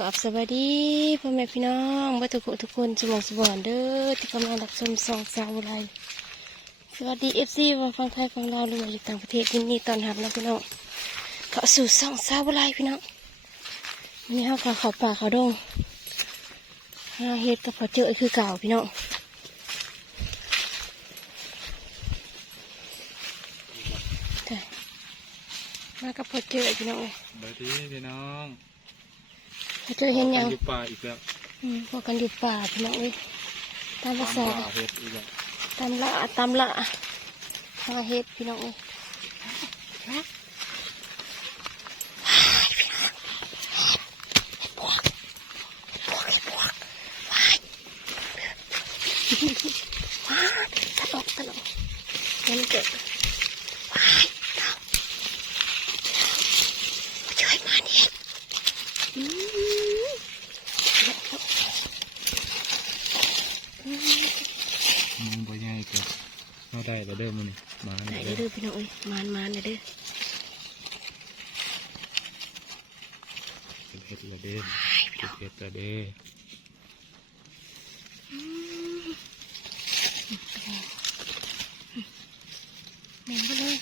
กับสวัสดีพ่อแม่พี่น้องบัทุกคนทุกคนสมองสมองเด้อที่กำลังรับชมสองสาวไรสวัสดีเอฟซีว่าฟังไทยฟังลาวหรือว่าอยู่ต่างประเทศยินดีตอนรับนะพี่น้องเข้าสู่สองสาวไรพี่น้องนนี้เขาเขาเขาป่าเขาดงหาเฮ็ดกับพอเจอคือเก่าพี่น้องมากับพอเจอพี่น้องเลยสวัสดีพี่น้อง เจอเห็นยังอยู่ป่าอีกแล้วอืมพวกกันอยู่ป่าพี่น้องเอ้ยตามภาตามษาป่าเห็ดอีกแล้วตามละตามละหาเฮ็ดพี่น้องเอ้ยว้ายตลกตลกงั้นเกิดว้ายเอาช่วยมาเนี่ยอืม มึงไปง่ายเกินเอา ได้แล้วเด้อมันนี่มาไหนแล้วเด้เด้ออพี่น้องเอ้ยมานมานเด้อเก็บเห็ดแล้วเด้อเก็บเห็ดแล้วเด้อเหม็นไปเลย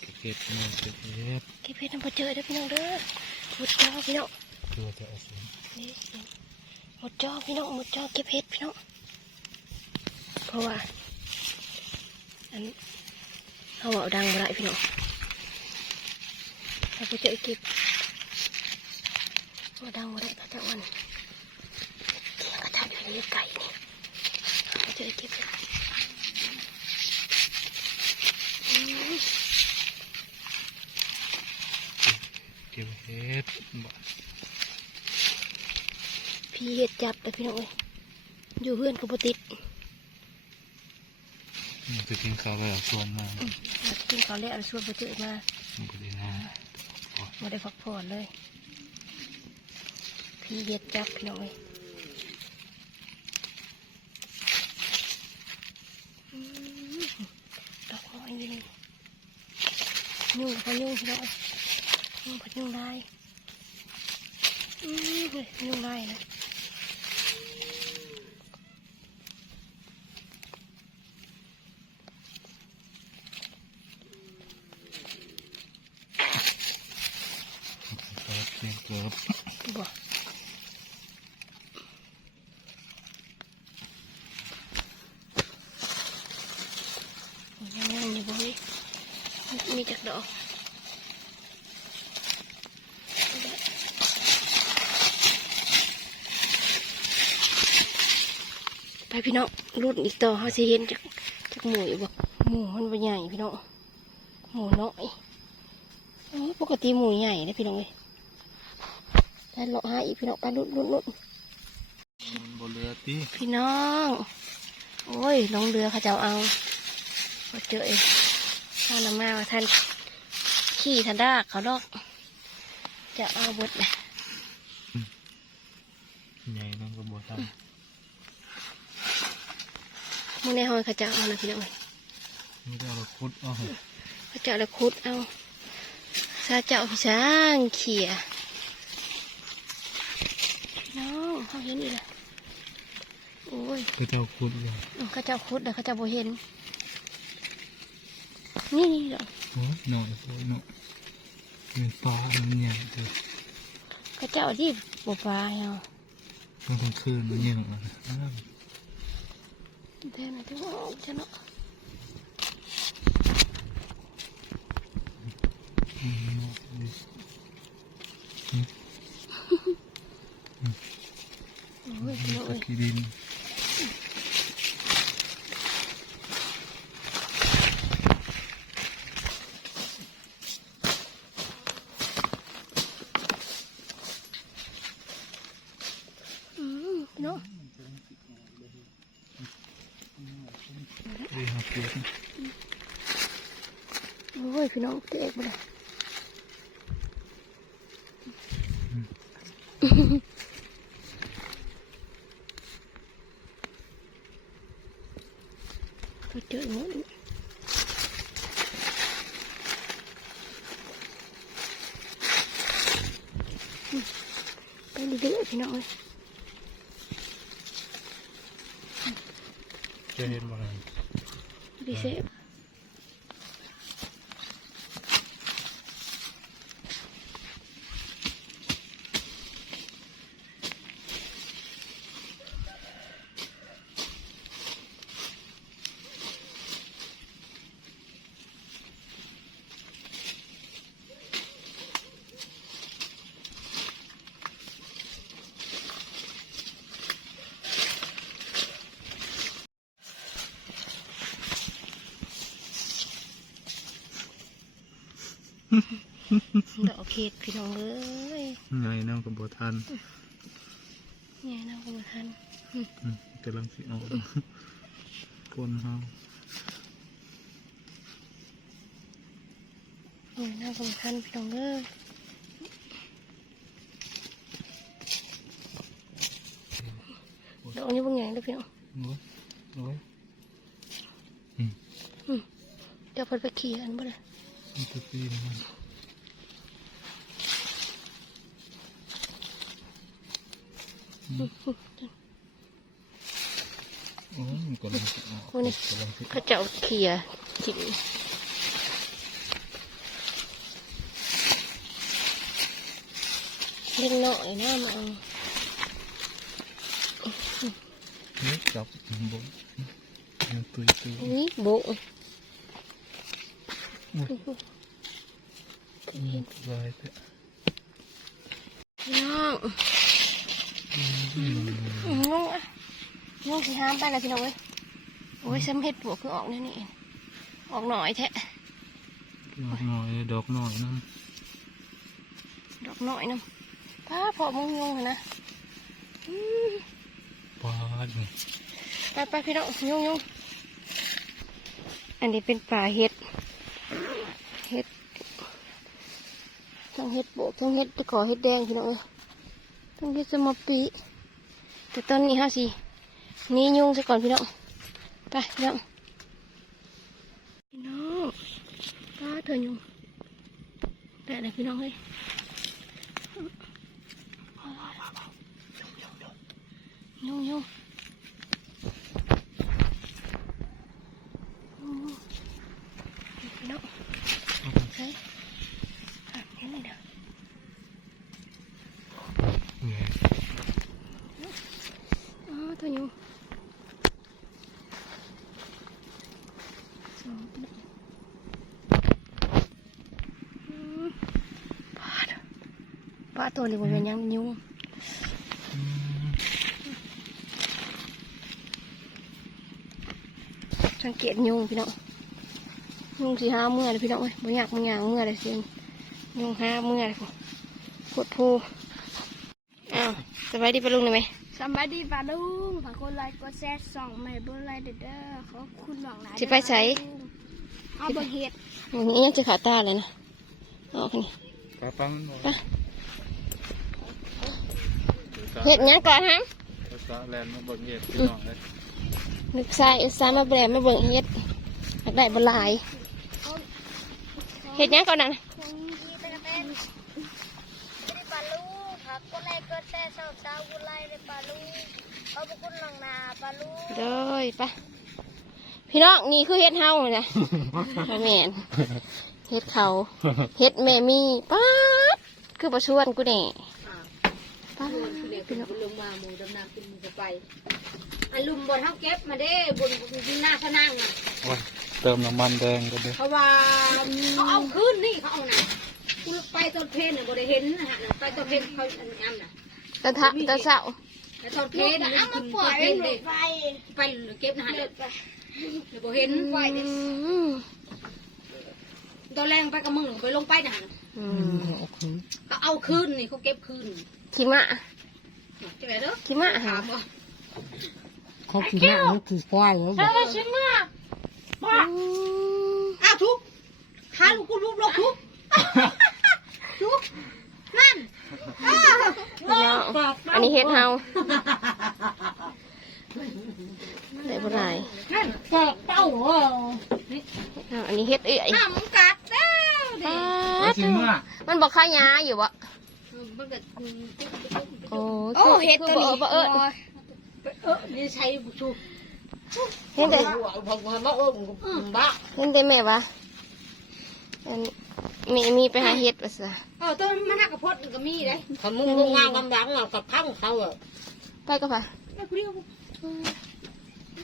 เก็บเห็ดเนาะเก็บเห็ดเก็บเพชรน้ำพอเจอเด้อพี่น้องเด้อหมดจอพี่น้องตัวจะเอาสินี่หมดจอพี่น้องหมดจอเก็บเพชรพี่น้องเพราะว่า อันเขาเอาดังมาได้พี่น้องถ้าพอเจอเก็บว่าดังมาได้ถ้าจะวันเกี่ยงกระทะอยู่ในไก่นี่พอเจอเก็บเพชรอืมเก็บเห็ดบ่พี่เห็ดจับแต่พี่น้องเอ้ยอยู่เพื่อนกับปติดมัน จะกินข้าวแล้วส่วนมาอยากกินข้าวแล้วชวนไปเจอมามันก็ดีนะไม่ได้พักผ่อนเลย พี่เห็ดจับพี่น้องเอ้ยอืมดอกน้อยนี่นี่ยุ่งกับยุ่งพี่น้องเอ้ยยุ่งกับยุ่งได้อืมเฮ้ยยุ่งได้นะ เก็บเก็บเก็บบ่ยังยังอยู่บ่เฮ้ยมีจักดอกไปพี่น้องรุ่นอีกต่อเขาสิเห็นจากจากหมูอยู่บ่หมูมันบ่ใหญ่พี่น้องหมูน้อยอ๋อปกติหมูใหญ่นะพี่น้องเอ้ย ไปเลาะหาอีกพี่น้องไปรุ่นรุ่นรุ่นบนเรือตีพี่น้อง โอ้ยลงเรือเขาจะเอาพอเจอเองท่านมาว่าท่านขี่ทันดากเขาดอกจะเอาบดนะใหญ่นั่นก็บ่ทันมึงในห้องเขาจะเอานะพี่น้องเอ้ยนี่ก็เราคุดเอาเขาจะเอาล้วคุดเอาซาเจ้าพี่ช้างเขี่ย พี่น้องเขาเห็นอีกแล้วโอ้ยก็จะเอาคุดเลยเขาจะเอาคุดแต่เขาจะบ่เห็น นี่นี่ดอกโอ้ยหน่อยโอ้ยหน่อยเป็นปลามันใหญ่เด้อเขาจะเอาที่บัวปลาเอามันต้องคืนมันเยี่ยงอะอ้าวเดินมาที่ว่าจะเนาะ อืมเนาะดิ โอ้ยพี่น้อง ตะ เอ้ย กี้ดิน อืมเนาะ ดีครับ เปียกโอ้ยพี่น้องเจ๊กไปเลยไปเจอหมดไปเรื่อยๆพี่น้องเอ้ยจะเห็นบ่นั่นดี เดอกเห็ดพี่น้องเอ้ยไงน้ำกับบ่ทันเนี่ยน้ำกรรมทันอืมกำลังสิออกคนเฮาเนี่ยน้ำกรรมทันพี่น้องเอ้ยดอกนี้บางอย่างเด้อพี่น้องโอ้ยโอ้ยเดี๋ยวเพิ่นไปขี่อันบ่ได้มันจะปีนมัน โอ้ยมันกำลังสิออกโอ้นี่กำลังสิเขาเจ้าเขี่ยถิ่มเล็กน้อยนะมาเอาเฮ้ยจับบ่ยังตุยตุยนี่บะมันลายแต่น้อง น้องอะน้องสิห้ามไปแล้วพี่น้องเว้ยโอ้ยซ้ำเห็ดปวกคือออกแนี่นี่เองออกหน่อยแท้ดอกหน่อยดอกหน่อยน้ดอกหน่อยน้ำป้าพอมึงยงหั่นะปลาไปไปพี่น้องยงยงอันนี้เป็นป่าเห็ดเห็ดทั้งเห็ดโบกทั้งเห็ดตะขอเห็ดแดงพี่น้องเอ้ย ทั้งเห็ดสมาปีแต่ต้นนี้ห้าสิหนี่ยุ่งซะก่อนพี่น้องไปพี่น้องพี่น้องป้เธอยุ่งแต่ไหนพี่น้องเฮ้ยยุ่งยุ่งยุงพี่น้องใช่อะเห็นเลยเด้อ ไง อ๋อตัวยุงสองตัวอืมปลาเด้อ ปลาตัวนี้มันเป็นหยังยุงอืมสังเกตยุงพี่น้องยุงสีห้าเมื่อเลยพี่น้องเอ้ยบ่อยากมึงอยากเมื่อเลยสิยุงห้าเมื่อเลยปวดโพอ้าวสบายดีปะลุงเลยไหมสวัสดีป้าลุงฝากคนไลค์กดแชร์ส่องใหม่เบอร์ไลน์เด้อขอบคุณหลวงหลายสิไปใช้เอาเบอร์เฮ็ดอย่างนี้ยังจะขาตาเลยนะเออกนี่ปลาปังมันไป เห็ดหยังก่อนฮะภาษาแลนด์มาเบิ่งเห็ดพี่น้องเลยนึกซ้ายซ้ายมาแบรมาเบิ่งเฮ็ดอยากได้บหลายเฮ็ดหยังก่อนนะคงยีตะกะเต้นสวัสดีป้าลุงฝากคนไลค์กดแชร์ส่องสาวบุญไลน์เลยป้าลุงขอบคุณหลวงนาป้าลุงเด้ยไปพี่น้องนี่คือเฮ็ดเฮาเลยนะพ่อแม่นเฮ็ดเขาเฮ็ดแม่มีป๊าดคือประชวนกูแน่ป๊า ดพี่น้องลงมาหมูดำน้ำกินหมูจะไปอันลุมบนเขาเก็บมาเด้บนดินหน้าพนังอะโอ้ยเติมน้ำมันแดงกันเลยเพราะว่าเขาเอาขึ้นนี่เขาเอาไหนกูไปต้นเพนน่ะบ่ได้เห็นนะฮะไปต้นเพนเขาอันนี้อันน่ะตะทะตะเสาแต่ต้นเพนน่ะเอาเอามามาปปล่ล่ออยยหเด็ลุดไปไปเก็บนะฮะเดี๋ยวบ่เห็นอืมตอนแรงไปกับมึงไปลงไปนะฮะอืมก็เอาขึ้นนี่เขาเก็บขึ้นขี้มะจะไปเด้อ ขี้มะถาหามว่าเขากินหน้ามันคือควายแล้วบอกอืมอ้าวทุกขาลูกกูลูกลูกทุกทุกนั่นพี่น้องอันนี้เฮ็ดเฮาได้บ่หลายนั่นแกะเต้าเหรออ้าวอันนี้เฮ็ดเอ้ยน้ำกัดแล้วเด็ป๊าดสิเมื่อมันบอกข้ายาอยู่บ่ มันก็โอ้โอ้เห็ดตัวนี้บ่เออเออนี่ใช้ชูเห็นแต่ผมทำมาเอิ้มบ้าเห็นแต่แม่วะอันแม่มีไปหาเห็ดว่าซะเออต้นมันหักกระพดก็มีเลยถ้ามึงลงงานกำลังเรากับข้างเขาอะไปก็ไป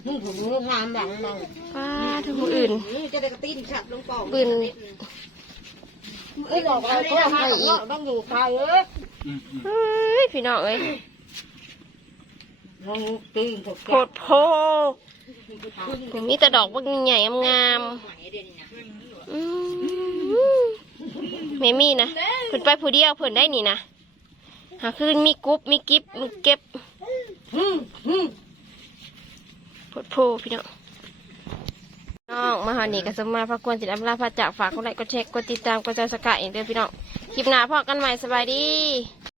มึงถึงลงงานหลังเราป้าทุกคนอื่นจะได้กระตีนขับลงปองปืนเอ้ยบอกเราก็ให้อีกต้องอยู่ไทยเอ้ยอืมอืม เฮ้ยพี่น้องเอ้ยลองตีนถูกโพดโพผมมีแต่ดอกบักใหญ่ๆงามๆอืมไม่มีนะเพิ่นไปผู้เดียวเพิ่นได้นี่นะหาคืนมีกรุ๊ปมีกิฟมีเก็บอืมอืมโพดโพพี่น้องน้องมาหานี่ก็สมมาพระควรจิตอำลาพระจากฝากกดไลค์กดแชร์กดติดตามกดซับสไครต์เด้อพี่น้อง คลิปหน้าพอกันใหม่สบายดี